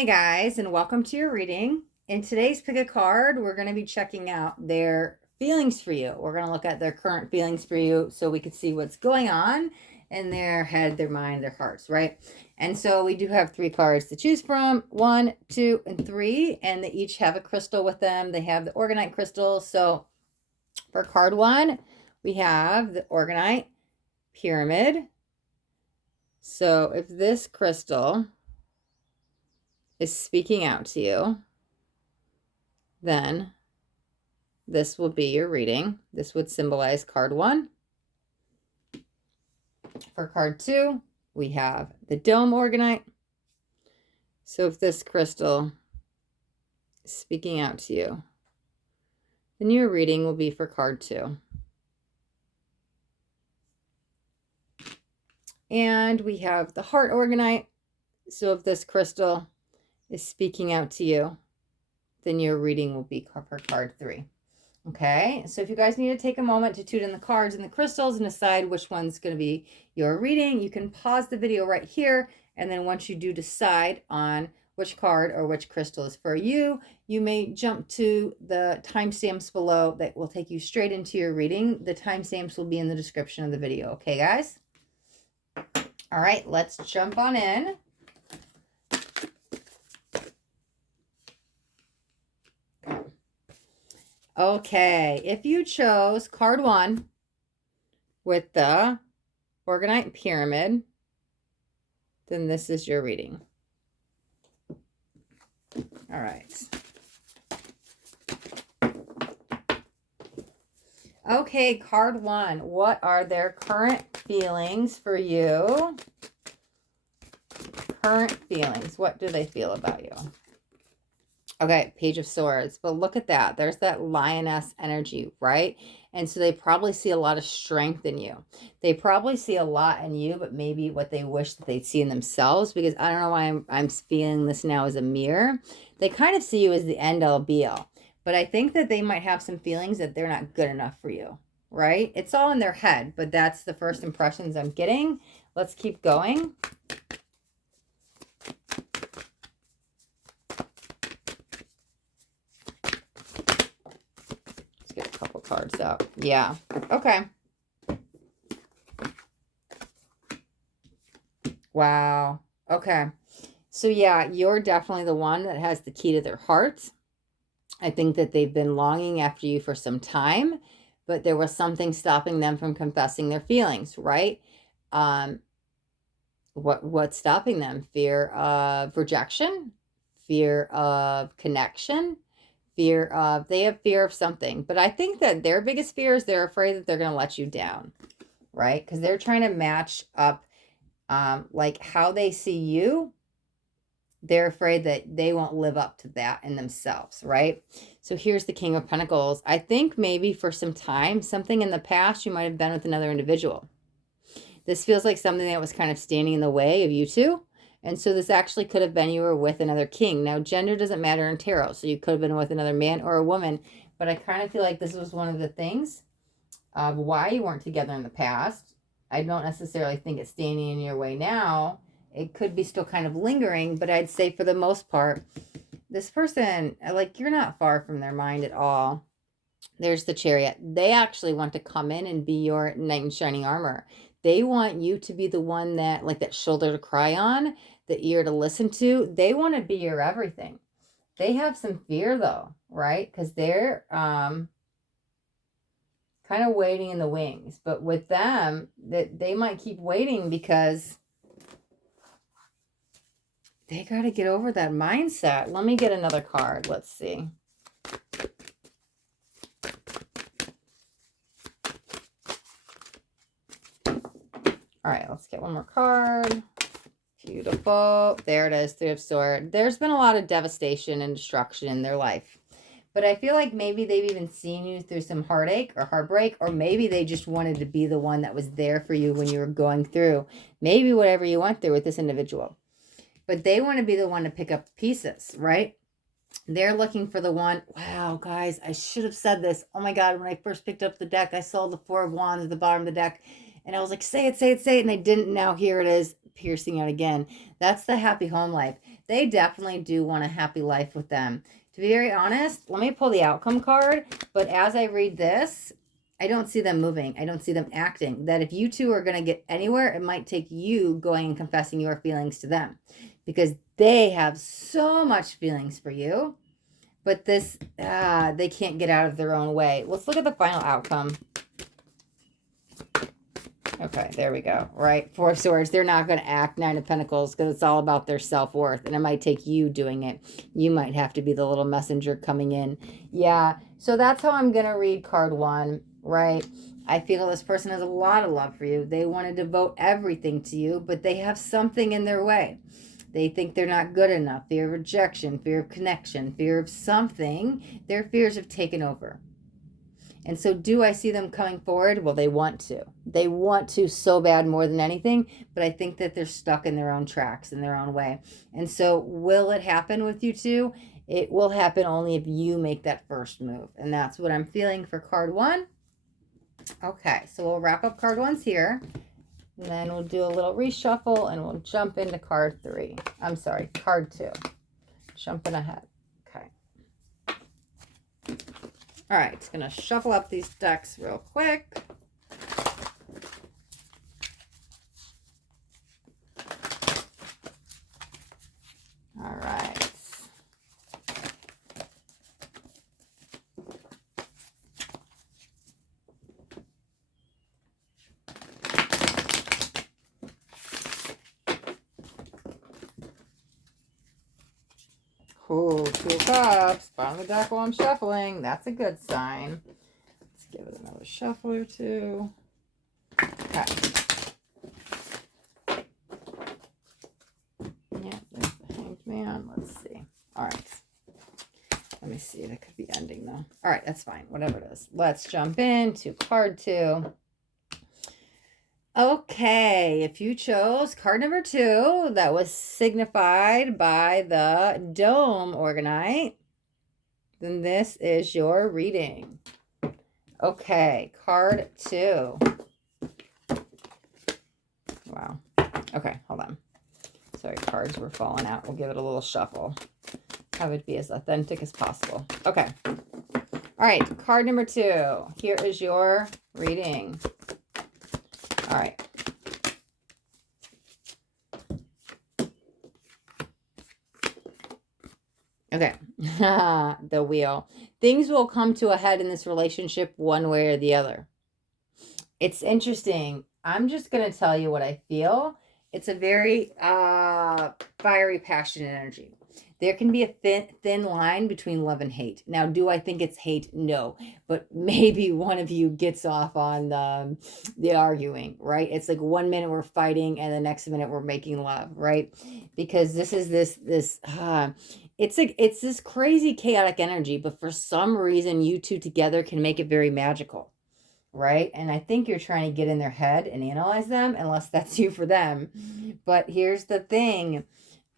Hey guys, and welcome to your reading. In today's pick a card, we're going to be checking out their feelings for you. We're going to look at their current feelings for you so we can see what's going on in their head, their mind, their hearts, right? And so we do have 3 cards to choose from, 1, 2, and 3, and they each have a crystal with them. They have the orgonite crystal. So for card 1, we have the orgonite pyramid. So if this crystal is speaking out to you, then this will be your reading. This would symbolize card 1. For card 2, we have the dome orgonite. So if this crystal is speaking out to you, then your reading will be for card 2. And we have the heart orgonite. So if this crystal is speaking out to you, then your reading will be for card 3. Okay, so if you guys need to take a moment to tune in the cards and the crystals and decide which one's going to be your reading, you can pause the video right here. And then once you do decide on which card or which crystal is for you, you may jump to the timestamps below that will take you straight into your reading. The timestamps will be in the description of the video. Okay, guys? All right, let's jump on in. Okay, if you chose card 1 with the orgonite pyramid, then this is your reading. All right. Okay, card 1. What are their current feelings for you? Current feelings. What do they feel about you? Okay, Page of Swords. But look at that. There's that lioness energy, right? And so they probably see a lot of strength in you. They probably see a lot in you, but maybe what they wish that they'd see in themselves, because I don't know why I'm feeling this now as a mirror. They kind of see you as the end all be all. But I think that they might have some feelings that they're not good enough for you, right? It's all in their head, but that's the first impressions I'm getting. Let's keep going. Cards out. Yeah. Okay. Wow. Okay. So yeah, you're definitely the one that has the key to their hearts. I think that they've been longing after you for some time, but there was something stopping them from confessing their feelings, right? What's stopping them? Fear of rejection, fear of connection, they have fear of something. But I think that their biggest fear is they're afraid that they're going to let you down, right? Because they're trying to match up like how they see you. They're afraid that they won't live up to that in themselves, right? So here's the King of Pentacles. I think maybe for some time, something in the past, you might have been with another individual. This feels like something that was kind of standing in the way of you two. And so this actually could have been you were with another king. Now, gender doesn't matter in tarot. So you could have been with another man or a woman. But I kind of feel like this was one of the things of why you weren't together in the past. I don't necessarily think it's standing in your way now. It could be still kind of lingering. But I'd say for the most part, this person, like, you're not far from their mind at all. There's the Chariot. They actually want to come in and be your knight in shining armor. They want you to be the one that, like, that shoulder to cry on, the ear to listen to. They want to be your everything. They have some fear, though, right? Because they're kind of waiting in the wings. But with them, that they might keep waiting because they got to get over that mindset. Let me get another card. Let's see. All right, let's get one more card. Beautiful. There it is, 3 of Swords. There's been a lot of devastation and destruction in their life. But I feel like maybe they've even seen you through some heartache or heartbreak, or maybe they just wanted to be the one that was there for you when you were going through maybe whatever you went through with this individual. But they want to be the one to pick up the pieces, right? They're looking for the one. Wow, guys, I should have said this. Oh my God, when I first picked up the deck, I saw the 4 of Wands at the bottom of the deck. And I was like, say it, say it, say it. And I didn't. Now here it is, piercing out again. That's the happy home life. They definitely do want a happy life with them. To be very honest, let me pull the outcome card. But as I read this, I don't see them moving. I don't see them acting. That if you two are going to get anywhere, it might take you going and confessing your feelings to them, because they have so much feelings for you. But this, they can't get out of their own way. Let's look at the final outcome. Okay, there we go. Right. Four of Swords. They're not going to act. Nine of Pentacles, because it's all about their self-worth. And it might take you doing it. You might have to be the little messenger coming in. Yeah. So that's how I'm going to read card 1. Right. I feel this person has a lot of love for you. They want to devote everything to you, but they have something in their way. They think they're not good enough. Fear of rejection, fear of connection, fear of something. Their fears have taken over. And so do I see them coming forward? Well, they want to. They want to so bad, more than anything, but I think that they're stuck in their own tracks, in their own way. And so will it happen with you two? It will happen only if you make that first move. And that's what I'm feeling for card 1. Okay, so we'll wrap up card 1's here. And then we'll do a little reshuffle and we'll jump into card 3. I'm sorry, card 2. Jumping ahead. Okay. All right, it's going to shuffle up these decks real quick. All right. Ooh, 2 of Cups. Bottom of the deck while I'm shuffling. That's a good sign. Let's give it another shuffle or 2. Okay. Yeah, there's the Hanged Man. Let's see. All right. Let me see. That could be ending, though. All right, that's fine. Whatever it is. Let's jump into card 2. Okay, if you chose card number 2, that was signified by the Dome Orgonite, then this is your reading. Okay, card 2. Wow. Okay, hold on. Sorry, cards were falling out. We'll give it a little shuffle. Have it be as authentic as possible. Okay. All right, card number 2. Here is your reading. All right. Okay. The Wheel. Things will come to a head in this relationship one way or the other. It's interesting. I'm just going to tell you what I feel. It's a very fiery, passionate energy. There can be a thin line between love and hate. Now, do I think it's hate? No. But maybe one of you gets off on the arguing, right? It's like 1 minute we're fighting and the next minute we're making love, right? Because this is it's this crazy chaotic energy, but for some reason you two together can make it very magical, right? And I think you're trying to get in their head and analyze them, unless that's you for them. But here's the thing.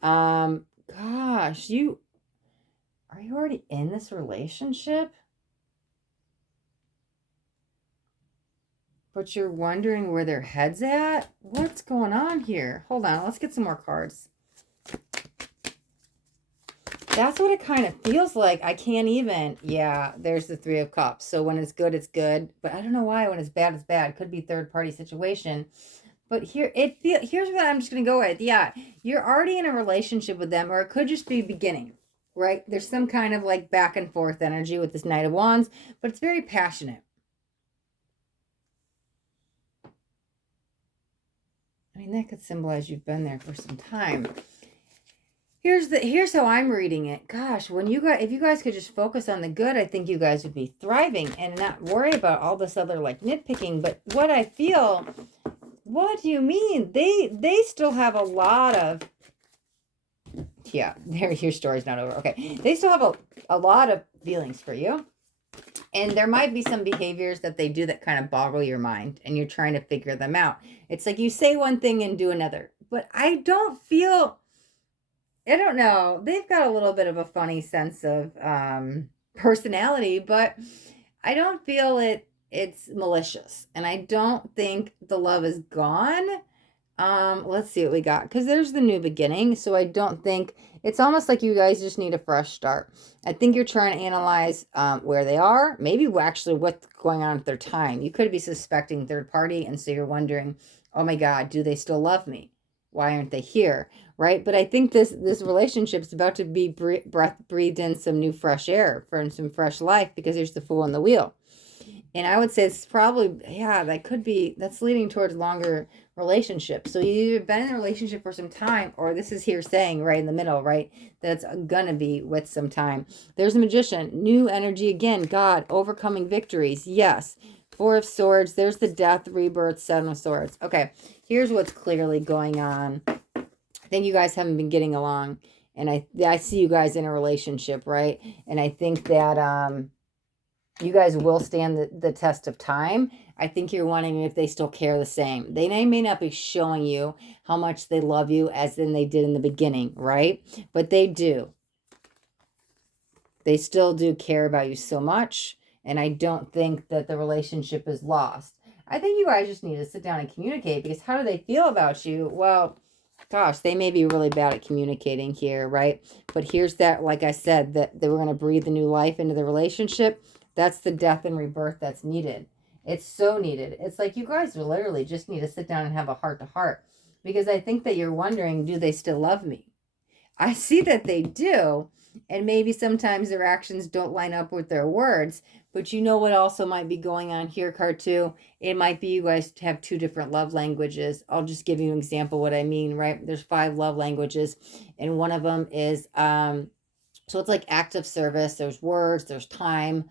Gosh, are you already in this relationship? But you're wondering where their head's at? What's going on here? Hold on, let's get some more cards. That's what it kind of feels like. I can't even. Yeah, there's the 3 of Cups. So when it's good, it's good. But I don't know why when it's bad, it's bad. Could be third-party situation. But here's what I'm just going to go with. Yeah, you're already in a relationship with them, or it could just be beginning, right? There's some kind of like back and forth energy with this Knight of Wands, but it's very passionate. I mean, that could symbolize you've been there for some time. Here's how I'm reading it. Gosh, if you guys could just focus on the good, I think you guys would be thriving and not worry about all this other like nitpicking. But what I feel, what do you mean? They still have a lot of, yeah, your story's not over. Okay. They still have a lot of feelings for you. And there might be some behaviors that they do that kind of boggle your mind and you're trying to figure them out. It's like you say one thing and do another. But I don't know. They've got a little bit of a funny sense of personality, but I don't feel it's malicious. And I don't think the love is gone. Let's see what we got. Because there's the new beginning. So I don't think it's almost like you guys just need a fresh start. I think you're trying to analyze where they are, maybe actually what's going on with their time. You could be suspecting third party, and so you're wondering, oh my God, do they still love me? Why aren't they here? Right? But I think this relationship is about to be breathed in some new fresh air for some fresh life, because there's the Fool on the wheel. And I would say it's probably, yeah, that's leading towards longer relationships. So you've either been in a relationship for some time, or this is here saying right in the middle, right? That's gonna be with some time. There's a Magician, new energy again, God, overcoming victories. Yes. Four of Swords. There's the Death, Rebirth, Seven of Swords. Okay, here's what's clearly going on. I think you guys haven't been getting along. And I see you guys in a relationship, right? And I think that you guys will stand the test of time. I think you're wondering if they still care the same. They may not be showing you how much they love you as than they did in the beginning, right? But they do. They still do care about you so much. And I don't think that the relationship is lost. I think you guys just need to sit down and communicate, because how do they feel about you? Well, gosh, they may be really bad at communicating here, right? But here's that, like I said, that they were going to breathe the new life into the relationship. That's the death and rebirth that's needed. It's so needed. It's like you guys literally just need to sit down and have a heart to heart, because I think that you're wondering, do they still love me? I see that they do. And maybe sometimes their actions don't line up with their words. But you know what also might be going on here, card two? It might be you guys have two different love languages. I'll just give you an example what I mean, right? There's 5 love languages. And one of them is, so it's like acts of service. There's words, there's time.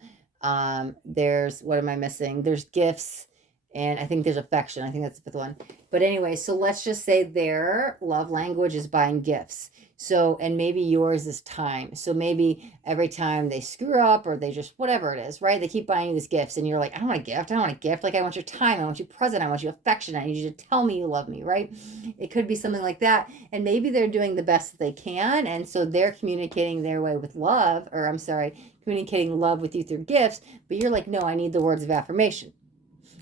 There's, what am I missing? There's gifts. And I think there's affection. I think that's the 5th one. But anyway, so let's just say their love language is buying gifts. So, and maybe yours is time. So maybe every time they screw up, or they just, whatever it is, right? They keep buying you these gifts, and you're like, I don't want a gift. I don't want a gift. Like, I want your time. I want you present. I want you affection. I need you to tell me you love me, right? It could be something like that. And maybe they're doing the best that they can. And so they're communicating their way with love, or I'm sorry, communicating love with you through gifts. But you're like, no, I need the words of affirmation.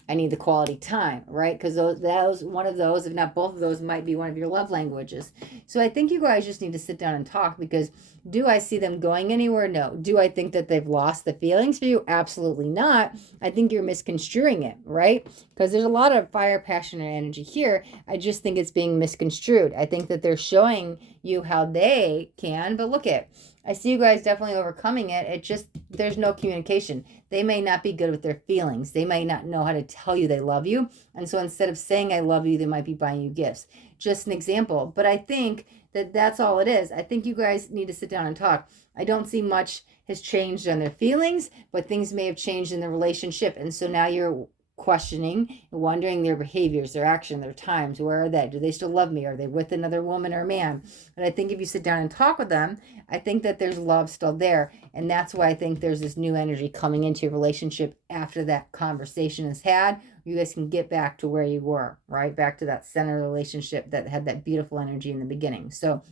I need the quality time, right? Because those one of those, if not both of those, might be one of your love languages. So I think you guys just need to sit down and talk, because do I see them going anywhere? No. Do I think that they've lost the feelings for you? Absolutely not. I think you're misconstruing it, right? Because there's a lot of fire, passion, and energy here. I just think it's being misconstrued. I think that they're showing you how they can, but look at, I see you guys definitely overcoming it. It just, there's no communication. They may not be good with their feelings. They might not know how to tell you they love you. And so instead of saying I love you, they might be buying you gifts. Just an example. But I think that that's all it is. I think you guys need to sit down and talk. I don't see much has changed on their feelings, but things may have changed in the relationship. And so now you're questioning and wondering their behaviors, their action, their times. Where are they? Do they still love me? Are they with another woman or man? And I think if you sit down and talk with them, I think that there's love still there. And that's why I think there's this new energy coming into your relationship after that conversation is had. You guys can get back to where you were, right? Back to that center relationship that had that beautiful energy in the beginning. So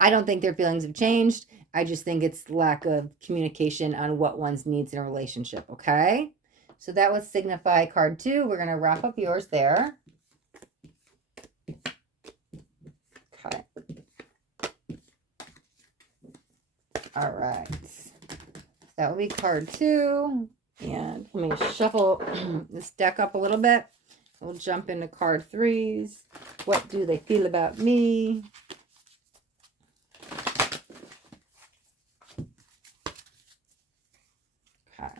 I don't think their feelings have changed. I just think it's lack of communication on what one's needs in a relationship, okay? So that would signify card 2. We're going to wrap up yours there. Okay. All right. That will be card 2. And let me shuffle this deck up a little bit. We'll jump into card 3s. What do they feel about me? Okay.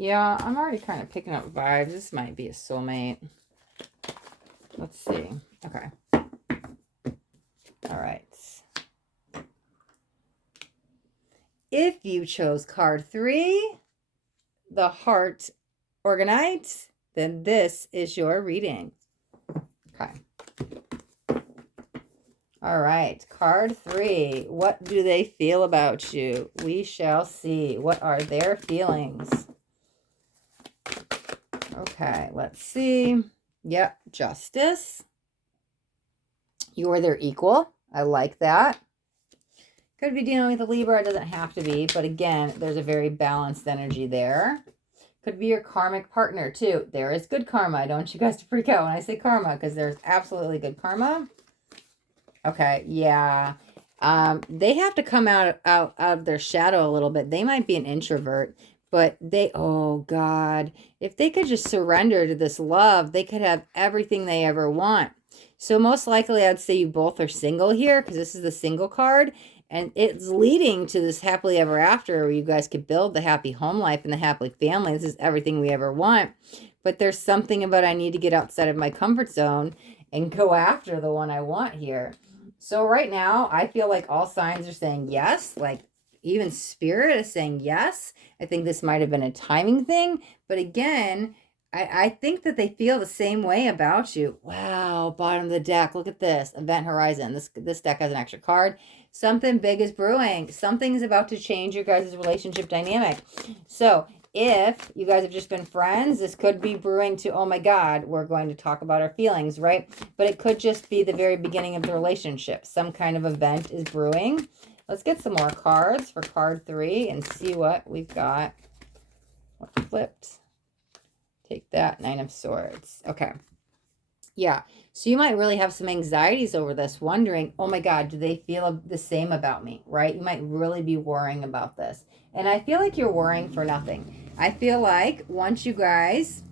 Yeah, I'm already kind of picking up vibes. This might be a soulmate. Let's see. Okay. All right. If you chose card 3, the heart orgonite, then this is your reading. Okay. All right. Card 3. What do they feel about you? We shall see. What are their feelings? Okay, let's see. Yep, justice. You're their equal. I like that. Could be dealing with a Libra. It doesn't have to be. But again, there's a very balanced energy there. Could be your karmic partner too. There is good karma. I don't want you guys to freak out when I say karma, because there's absolutely good karma. Okay, yeah. They have to come out of their shadow a little bit. They might be an introvert, but oh God, if they could just surrender to this love, they could have everything they ever want. So most likely I'd say you both are single here, because this is the single card, and it's leading to this happily ever after where you guys could build the happy home life and the happy family. This is everything we ever want. But there's something about I need to get outside of my comfort zone and go after the one I want here. So right now, I feel like all signs are saying yes. Like even spirit is saying yes. I think this might have been a timing thing. But again, I think that they feel the same way about you. Wow, bottom of the deck. Look at this. Event Horizon. This deck has an extra card. Something big is brewing. Something is about to change your guys' relationship dynamic. So if you guys have just been friends, this could be brewing to, oh my God, we're going to talk about our feelings, right? But it could just be the very beginning of the relationship. Some kind of event is brewing. Let's get some more cards for card 3 and see what we've got. What flipped? Take that, 9 of Swords. Okay. Yeah. So you might really have some anxieties over this, wondering, oh my God, do they feel the same about me, right? You might really be worrying about this. And I feel like you're worrying for nothing. I feel like once you guys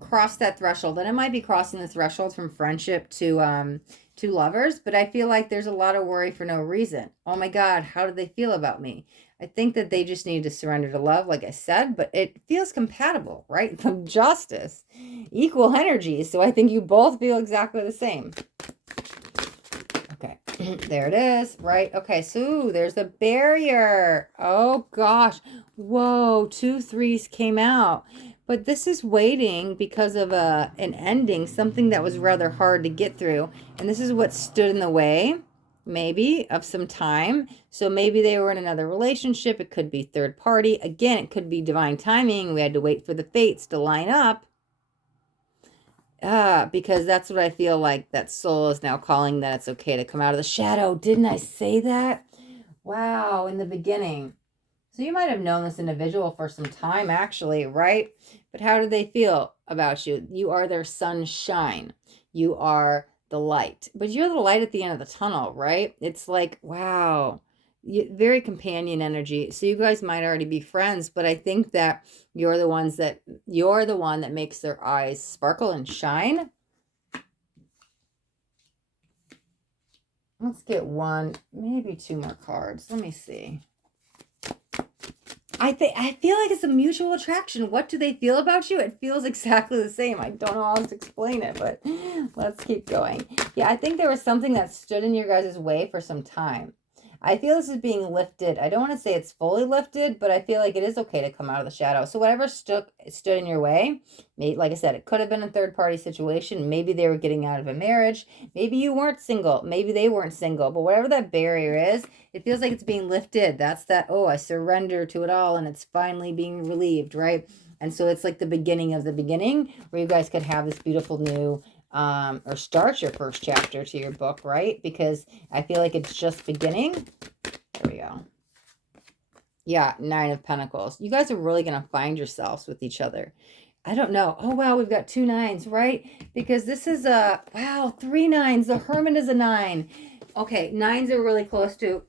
cross that threshold, and it might be crossing the threshold from friendship to lovers, but I feel like there's a lot of worry for no reason. Oh my God, how do they feel about me? I think that they just need to surrender to love, like I said, but it feels compatible, right? From justice, equal energies. So I think you both feel exactly the same. Okay, there it is, right? Okay, so there's the barrier. Oh gosh, whoa, 2 3s came out. But this is waiting because of an ending, something that was rather hard to get through. And this is what stood in the way, maybe, of some time. So maybe they were in another relationship. It could be third party. Again, it could be divine timing. We had to wait for the fates to line up. Because that's what I feel like that soul is now calling, that it's okay to come out of the shadow. Didn't I say that? Wow, in the beginning. So you might have known this individual for some time, actually, right? But how do they feel about you? You are their sunshine. You are the light. But you're the light at the end of the tunnel, right? It's like, wow, very companion energy. So you guys might already be friends, but I think that you're the one that makes their eyes sparkle and shine. Let's get one, maybe 2 more cards. Let me see. I feel like it's a mutual attraction. What do they feel about you? It feels exactly the same. I don't know how to explain it, but let's keep going. Yeah, I think there was something that stood in your guys' way for some time. I feel this is being lifted. I don't want to say it's fully lifted, but I feel like it is okay to come out of the shadow. So whatever stood in your way, maybe, like I said, it could have been a third-party situation. Maybe they were getting out of a marriage. Maybe you weren't single. Maybe they weren't single. But whatever that barrier is, it feels like it's being lifted. That's that, oh, I surrender to it all, and it's finally being relieved, right? And so it's like the beginning of the beginning, where you guys could have this beautiful new or start your first chapter to your book, right? Because I feel like it's just beginning. There we go. Yeah, 9 of Pentacles. You guys are really going to find yourselves with each other. I don't know. Oh, wow, we've got 2 9s, right? Because this is wow, 3 9s. The Hermit is a 9. Okay, 9s are really close to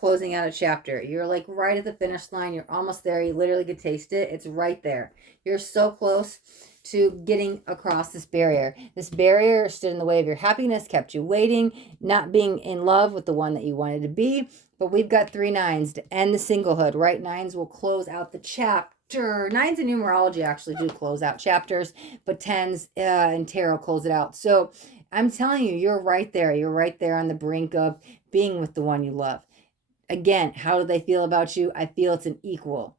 closing out a chapter. You're like right at the finish line. You're almost there. You literally could taste it. It's right there. You're so close to getting across this barrier. This barrier stood in the way of your happiness, kept you waiting, not being in love with the one that you wanted to be. But we've got 3 9s to end the singlehood, right? 9s will close out the chapter. 9s in numerology actually do close out chapters, but 10s in tarot close it out. So I'm telling you, you're right there. You're right there on the brink of being with the one you love. Again, how do they feel about you? I feel it's an equal.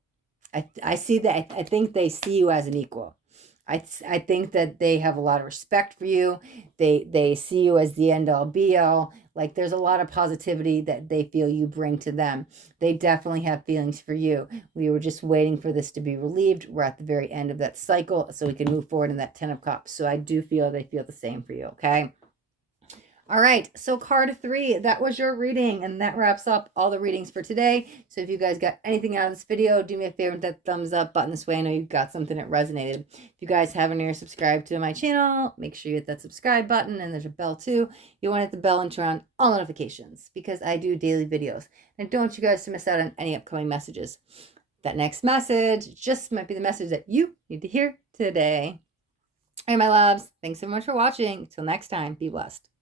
I see that. I think they see you as an equal. I think that they have a lot of respect for you. They see you as the end all be all. Like there's a lot of positivity that they feel you bring to them. They definitely have feelings for you. We were just waiting for this to be relieved. We're at the very end of that cycle, so we can move forward in that 10 of Cups. So I do feel they feel the same for you, okay? All right, so card 3, that was your reading, and that wraps up all the readings for today. So if you guys got anything out of this video, do me a favor with that thumbs up button. This way I know you got something that resonated. If you guys haven't already subscribed to my channel, make sure you hit that subscribe button, and there's a bell too. You want to hit the bell and turn on all notifications because I do daily videos. And I don't want you guys to miss out on any upcoming messages. That next message just might be the message that you need to hear today. All right, my loves, thanks so much for watching. Until next time, be blessed.